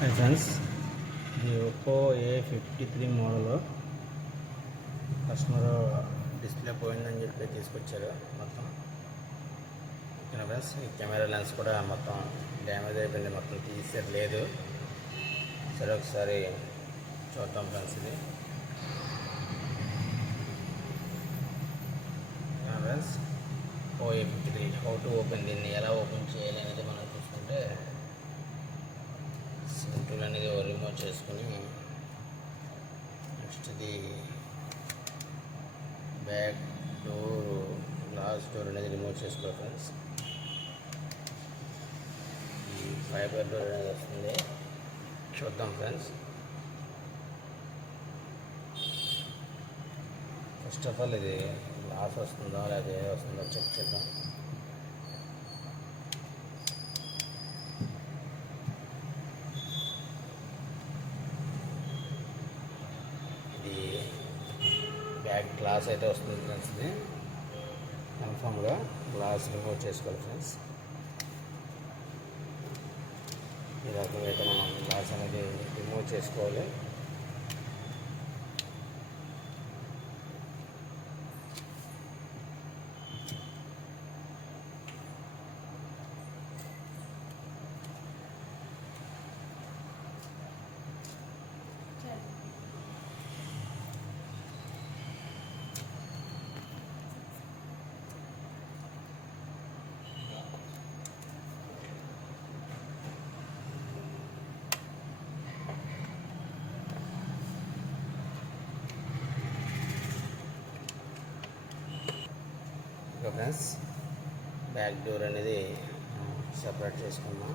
Hi friends, ఇది Oppo A53 model. Customer display పోయిందని చెప్పి తీసుకొచ్చారు. మొత్తం ఓకేనా ఫ్రెండ్స్. ఈ కెమెరా లెన్స్ కూడా మొత్తం డ్యామేజ్ అయిపోయింది, మొత్తం తీసేది లేదు. సరే ఒకసారి చూద్దాం ఫ్రెండ్స్. ఇది ఫ్రెండ్స్ ఓ A53 హౌ టు ఓపెన్, దీన్ని ఎలా ఓపెన్ చేయాలి అనేది మనం చూసుకుంటే టూల్ అనేది రిమూవ్ చేసుకుని నెక్స్ట్ ఇది బ్యాక్ డోర్ గ్లాస్ డోర్ అనేది రిమూవ్ చేసుకోవాలి ఫ్రెండ్స్. ఈ ఫైబర్ డోర్ అనేది వస్తుంది, చూద్దాం ఫ్రెండ్స్. ఫస్ట్ ఆఫ్ ఆల్ ఇది గ్లాస్ వస్తుందా లేదా ఏ వస్తుందో చెక్ చేద్దాం. బ్యాక్ గ్లాస్ అయితే వస్తుంది ఫ్రెండ్స్. ఇది కన్ఫామ్గా గ్లాస్ రిమూవ్ చేసుకోవాలి ఫ్రెండ్స్. ఈ రకంగా అయితే మనం గ్లాస్ అనేది రిమూవ్ చేసుకోవాలి. ఫ్రెండ్స్, బ్యాక్ డోర్ అనేది సెపరేట్ చేసుకుందాం.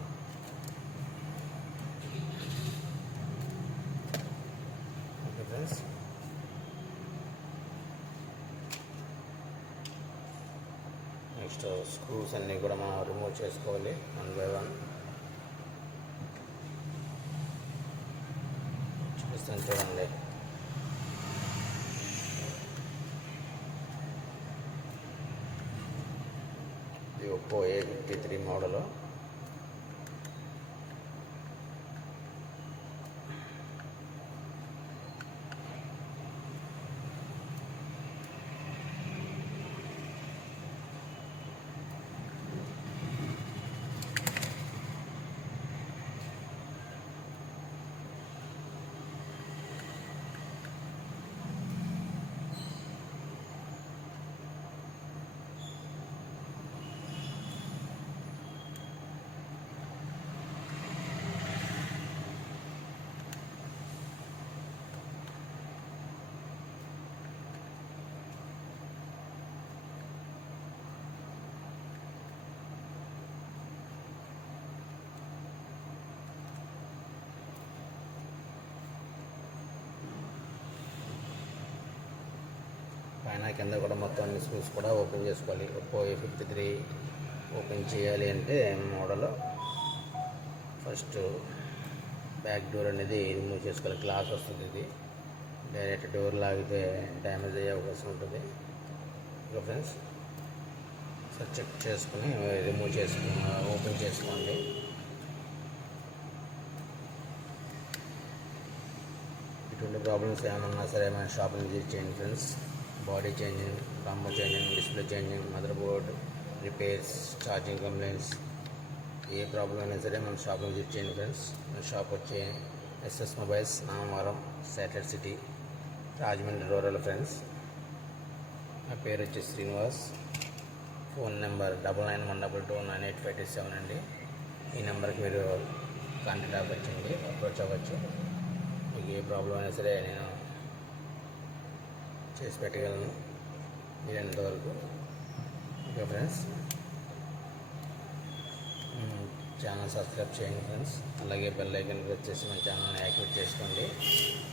ఓకే ఫ్రెండ్స్, నెక్స్ట్ స్క్రూస్ అన్నీ కూడా మనం రిమూవ్ చేసుకోవాలి 1 by 1. చూపిస్తాను చూడండి. ఇది ఒప్పో A53 మోడల్. పైన కింద కూడా మొత్తం అన్ని స్క్రూస్ కూడా ఓపెన్ చేసుకోవాలి. ఒప్పో A53 ఓపెన్ చేయాలి అంటే మోడల్ ఫస్ట్ బ్యాక్ డోర్ అనేది రిమూవ్ చేసుకోవాలి. గ్లాస్ వస్తుంది, ఇది డైరెక్ట్ డోర్ లాగితే డ్యామేజ్ అయ్యే అవకాశం ఉంటుంది. ఓకే ఫ్రెండ్స్, సో చెక్ చేసుకుని రిమూవ్ చేసుకుని ఓపెన్ చేసుకోండి. ఇటువంటి ప్రాబ్లమ్స్ ఏమన్నా సరే మన షాప్ని విజిట్ చేయండి friends. Body changing, bumper changing, display changing, mother board repairs, charging complaints, ఏ ప్రాబ్లం అయినా సరే మన షాప్ని విజిట్ చేయండి ఫ్రెండ్స్. మన షాప్ వచ్చి SS mobiles, Namavaram, satellite city, Rajahmundry rural friends. నా పేరు వచ్చి శ్రీనివాస్. ఫోన్ నెంబర్ 9912298527 అండి. ఈ నెంబర్కి మీరు కాంటాక్ట్ అవ్వచ్చండి, అప్రోచ్ అవ్వచ్చు. మీకు ఏ ప్రాబ్లం అయినా సరే నేను చేసి పెట్టగలను మీరంతవరకు. ఓకే ఫ్రెండ్స్, ఛానల్ సబ్స్క్రైబ్ చేయండి ఫ్రెండ్స్. అలాగే బెల్ ఐకాన్ ప్రెస్ చేసి మన ఛానల్ని యాక్టివేట్ చేసుకోండి.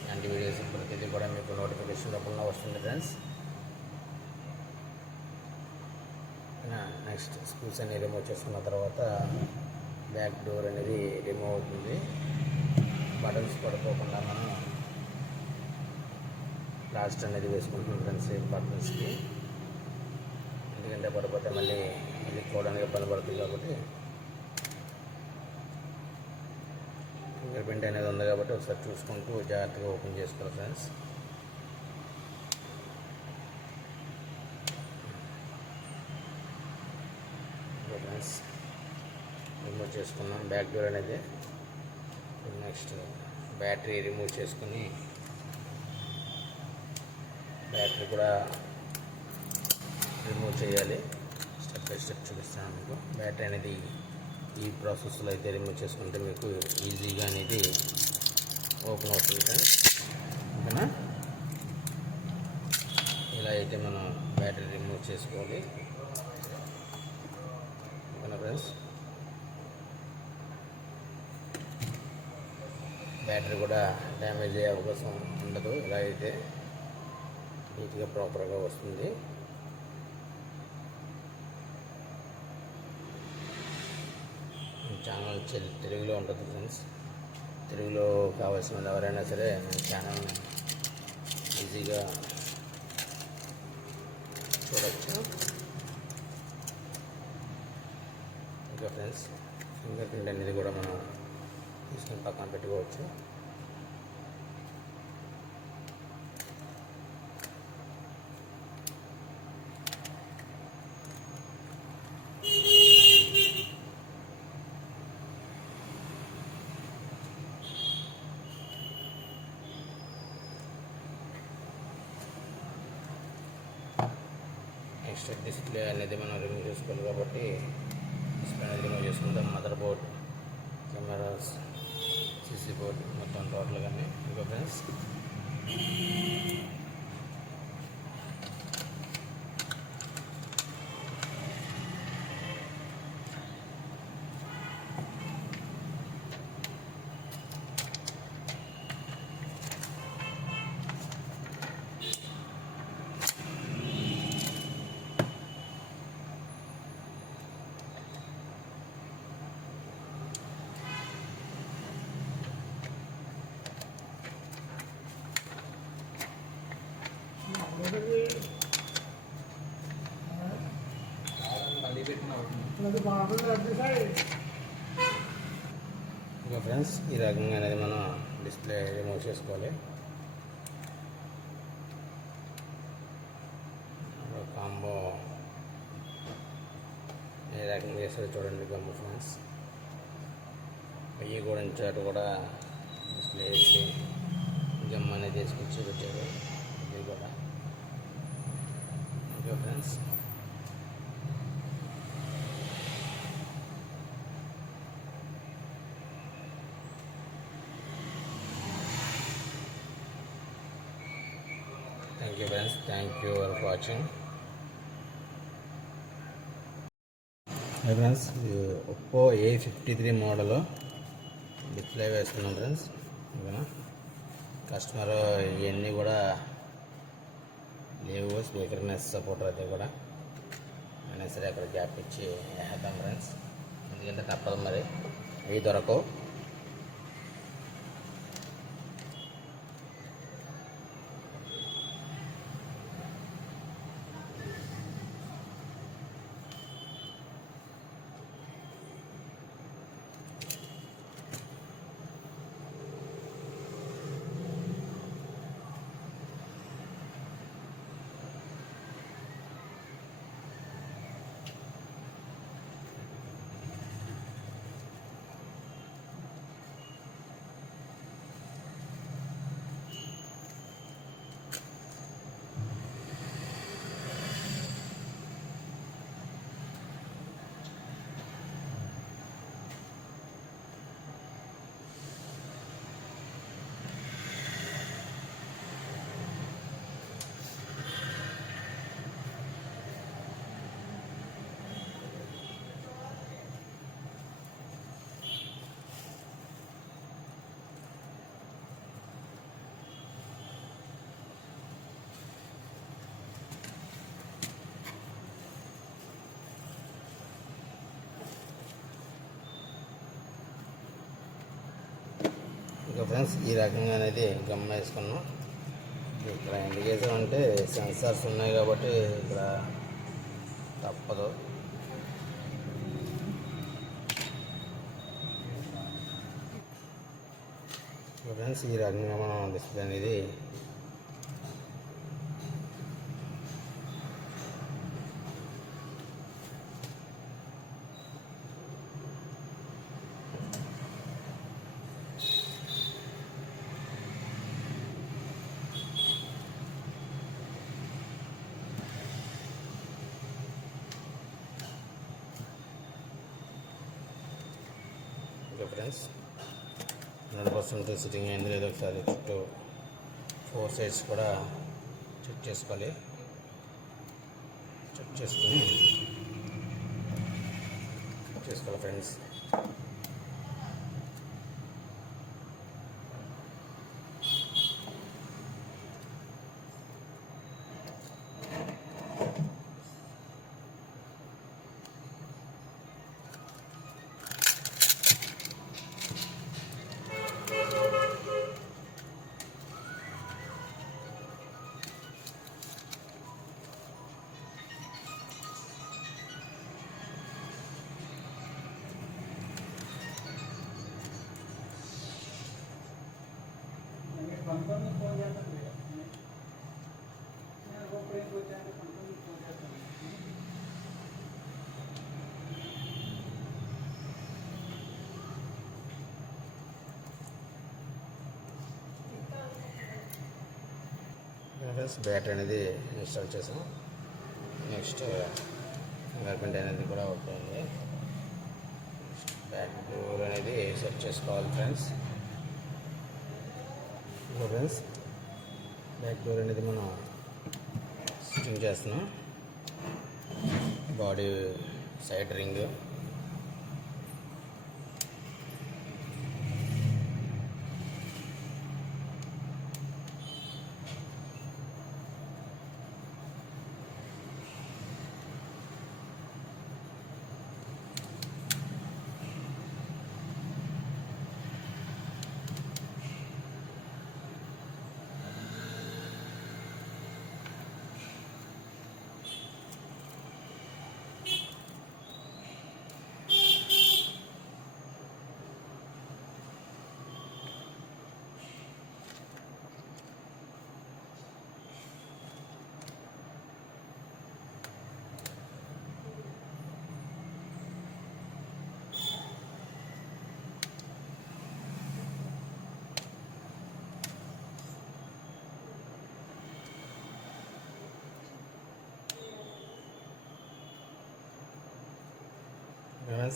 ఇలాంటి వీడియోస్ ప్రతిదీ కూడా మీకు నోటిఫికేషన్ రూపంలో వస్తుంది ఫ్రెండ్స్. నెక్స్ట్ స్క్రూస్ అన్ని రిమూవ్ చేసుకున్న తర్వాత బ్యాక్ డోర్ అనేది రిమూవ్ అవుతుంది. బటన్స్ పడిపోకుండా మనం ప్లాస్టర్ అనేది వేసుకుంటున్నాం ఫ్రెండ్స్ బటన్స్కి. ఎందుకంటే పడిపోతే మళ్ళీ ఎదుర్కోవడానికి ఇబ్బంది పడుతుంది కాబట్టి ఫింగర్ ప్రింట్ అనేది ఉంది కాబట్టి ఒకసారి చూసుకుంటూ జాగ్రత్తగా ఓపెన్ చేసుకోవాలి ఫ్రెండ్స్. ఫ్రెండ్స్ రిమూవ్ చేసుకున్నాం బ్యాక్ డోర్ అనేది. నెక్స్ట్ బ్యాటరీ రిమూవ్ చేసుకుని బ్యాటరీ కూడా రిమూవ్ చేయాలి. స్టెప్ బై స్టెప్ చూపిస్తాను మీకు. బ్యాటరీ అనేది ఈ ప్రాసెస్లో అయితే రిమూవ్ చేసుకుంటే మీకు ఈజీగా అనేది ఓపెన్ అవుతుంది ఫ్రెండ్స్. ఓకేనా? ఇలా అయితే మనం బ్యాటరీ రిమూవ్ చేసుకోవాలి. ఓకేనా ఫ్రెండ్స్? బ్యాటరీ కూడా డ్యామేజ్ అయ్యే అవకాశం ఉండదు. ఇలా అయితే నీట్గా ప్రాపర్గా వస్తుంది. ఛానల్ తెలుగులో ఉంటుంది ఫ్రెండ్స్. తెలుగులో కావాల్సిన వాళ్ళు ఎవరైనా సరే మన ఛానల్ని ఈజీగా చూడవచ్చు. ఇంకా ఫ్రెండ్స్ ఫింగర్ ప్రింట్ అనేది కూడా మనం తీసుకుని పక్కన పెట్టుకోవచ్చు. నెక్స్ట్ డిస్ప్లే అనేది మనం రిమూవ్ చేసుకోవాలి కాబట్టి డిస్ప్లే అనేది రిమూవ్ చేసుకుంటాం. Mother board, cameras, CC board మొత్తం టోటల్గానే. ఇంకా ఫ్రెండ్స్ ఇంకా ఫ్రెండ్స్ ఈ రకంగా అనేది మనం డిస్ప్లే రిమూవ్ చేసుకోవాలి. కాంబో ఏ రకంగా చేస్తారో చూడండి గమ్ము ఫ్రెండ్స్. వెయ్యి కూడా చాటు కూడా డిస్ప్లే వేసి గమ్ అనేది తీసుకొచ్చి పెట్టారు. ఇది కూడా okay friends. Thank you friends. Thank you for watching. Friends Oppo A53 model display వేస్తున్నాం ఫ్రెండ్స్. ఓకేనా? కస్టమర్ ఇవన్నీ కూడా లేవు, స్పీకర్నెస్ సపోర్ట్ అయితే కూడా అయినా సరే అక్కడ గ్యాప్ ఇచ్చి వేద్దాం ఫ్రెండ్స్. ఎందుకంటే తప్పదు మరి, ఇవి దొరకవు. ఇంకా ఫ్రెండ్స్ ఈ రకంగా అనేది గమ్ వేసుకున్నాం. ఇక్కడ ఎందుకు వేసామంటే సెన్సార్స్ ఉన్నాయి కాబట్టి ఇక్కడ తప్పదు. ఫ్రెండ్స్ ఈ రకంగా మనం డిస్ప్లే అనేది ఫ్రెండ్స్ 100% సిట్టింగ్ అయింది లేదో ఒకసారి చుట్టూ 4 సైడ్స్ కూడా చెక్ చేసుకోవాలి. చెక్ చేసుకోవాలి ఫ్రెండ్స్. బ్యాటరీ అనేది ఇన్స్టాల్ చేసాం. నెక్స్ట్ ఫింగర్ ప్రింట్ అనేది కూడా అవుతుంది. బ్యాక్ డోర్ అనేది సెట్ చేసుకోవాలి ఫ్రెండ్స్. బ్యాక్ డోర్ అనేది మనం స్టిచ్చింగ్ చేస్తున్నాం. Body side ring,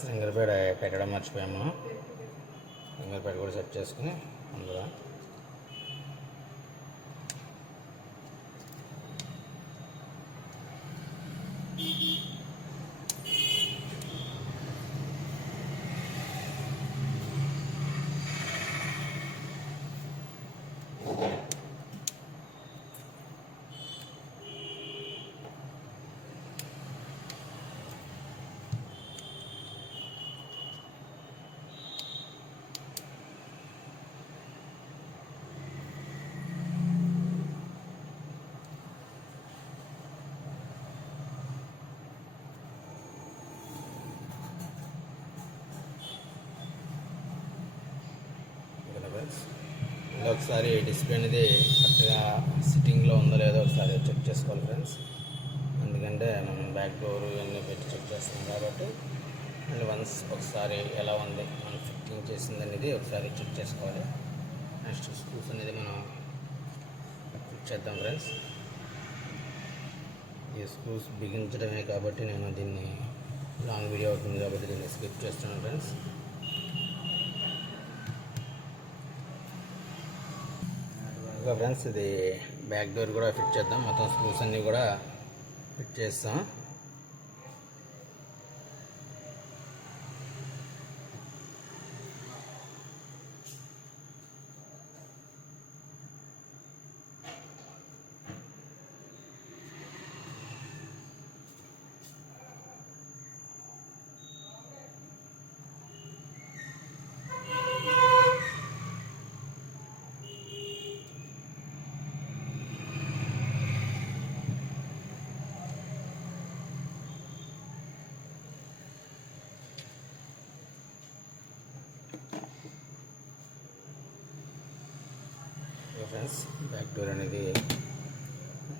finger pad పెట్టడం మర్చిపోయాము. ఫింగర్ ప్యాడ్ కూడా సెట్ చేసుకుని అందులో ఒకసారి డిస్ప్లే అనేది కరెక్ట్గా సిట్టింగ్లో ఉందో లేదో ఒకసారి చెక్ చేసుకోవాలి ఫ్రెండ్స్. ఎందుకంటే మనం బ్యాక్ డోర్ ఇవన్నీ పెట్టి చెక్ చేస్తాం కాబట్టి మళ్ళీ వన్స్ ఒకసారి ఎలా ఉంది మనం ఫిట్టింగ్ చేసింది అనేది ఒకసారి చెక్ చేసుకోవాలి. నెక్స్ట్ స్క్రూస్ అనేది మనం ఫిట్ చేద్దాం ఫ్రెండ్స్. ఈ స్క్రూస్ బిగించడమే కాబట్టి నేను దీన్ని లాంగ్ వీడియో అవుతుంది కాబట్టి దీన్ని స్కిప్ చేస్తున్నాను ఫ్రెండ్స్. ఇంకా ఫ్రెండ్స్ ఇది బ్యాక్ డోర్ కూడా ఫిట్ చేద్దాం. మొత్తం స్క్రూస్ అన్నీ కూడా ఫిట్ చేస్తాం. ఫ్రెండ్స్ బ్యాక్ డోర్ అనేది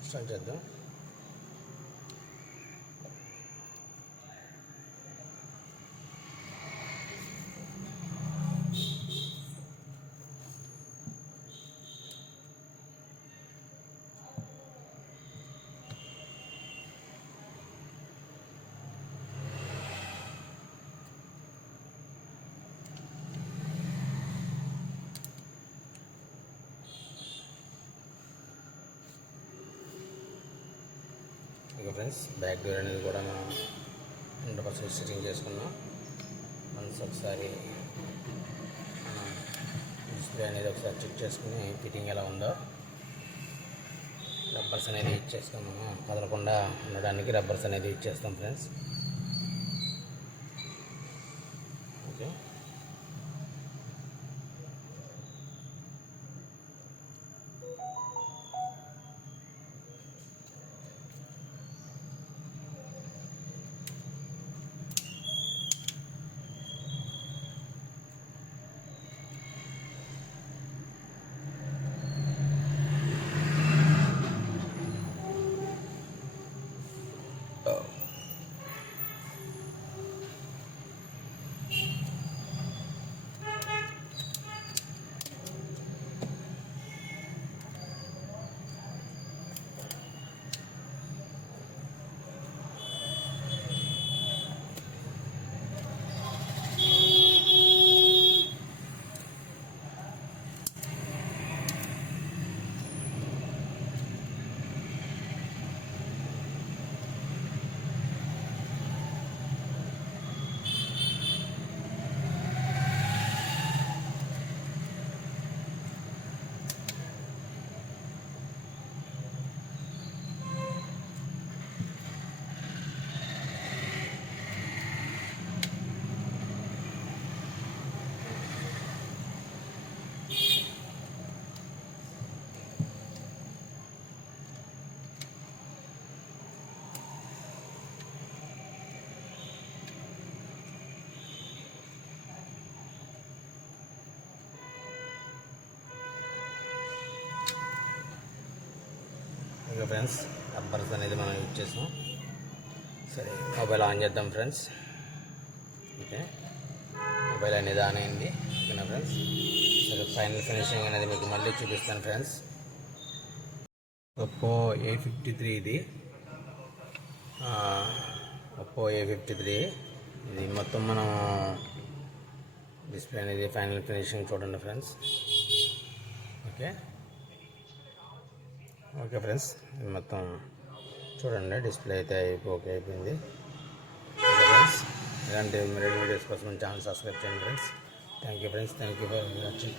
స్టార్ట్ చేద్దాం. ఓకే ఫ్రెండ్స్, బ్యాక్ డోర్ అనేది కూడా మనం 100% సెట్టింగ్ చేసుకున్నాం. మనసు ఒకసారి డిస్ప్లే అనేది ఒకసారి చెక్ చేసుకుని ఫిట్టింగ్ ఎలా ఉందో, రబ్బర్స్ అనేది ఇచ్చేస్తాం. మనం కదలకుండా ఉండడానికి రబ్బర్స్ అనేది ఇచ్చేస్తాం friends. Okay, okay friends, rubbers అనేది మనం యూజ్ చేసాం. సరే, మొబైల్ ఆన్ చేద్దాం ఫ్రెండ్స్. ఓకే, మొబైల్ అనేది ఆన్ అయింది. ఓకేనా ఫ్రెండ్స్. సరే, ఫైనల్ ఫినిషింగ్ అనేది మీకు మళ్ళీ చూపిస్తాను ఫ్రెండ్స్. ఒప్పో A53 ఇది. ఒప్పో A53 ఇది. మొత్తం మనం డిస్ప్లే అనేది ఫైనల్ ఫినిషింగ్ చూడండి ఫ్రెండ్స్. ఓకే ఓకే ఫ్రెండ్స్, ఇది మొత్తం చూడండి. డిస్ప్లే అయితే ఓకే అయిపోయింది. ఓకే ఫ్రెండ్స్, ఇలాంటి మరిన్ని వీడియోస్ కోసం ఛానల్ సబ్స్క్రైబ్ చేయండి friends. Thank you friends, thank you for watching.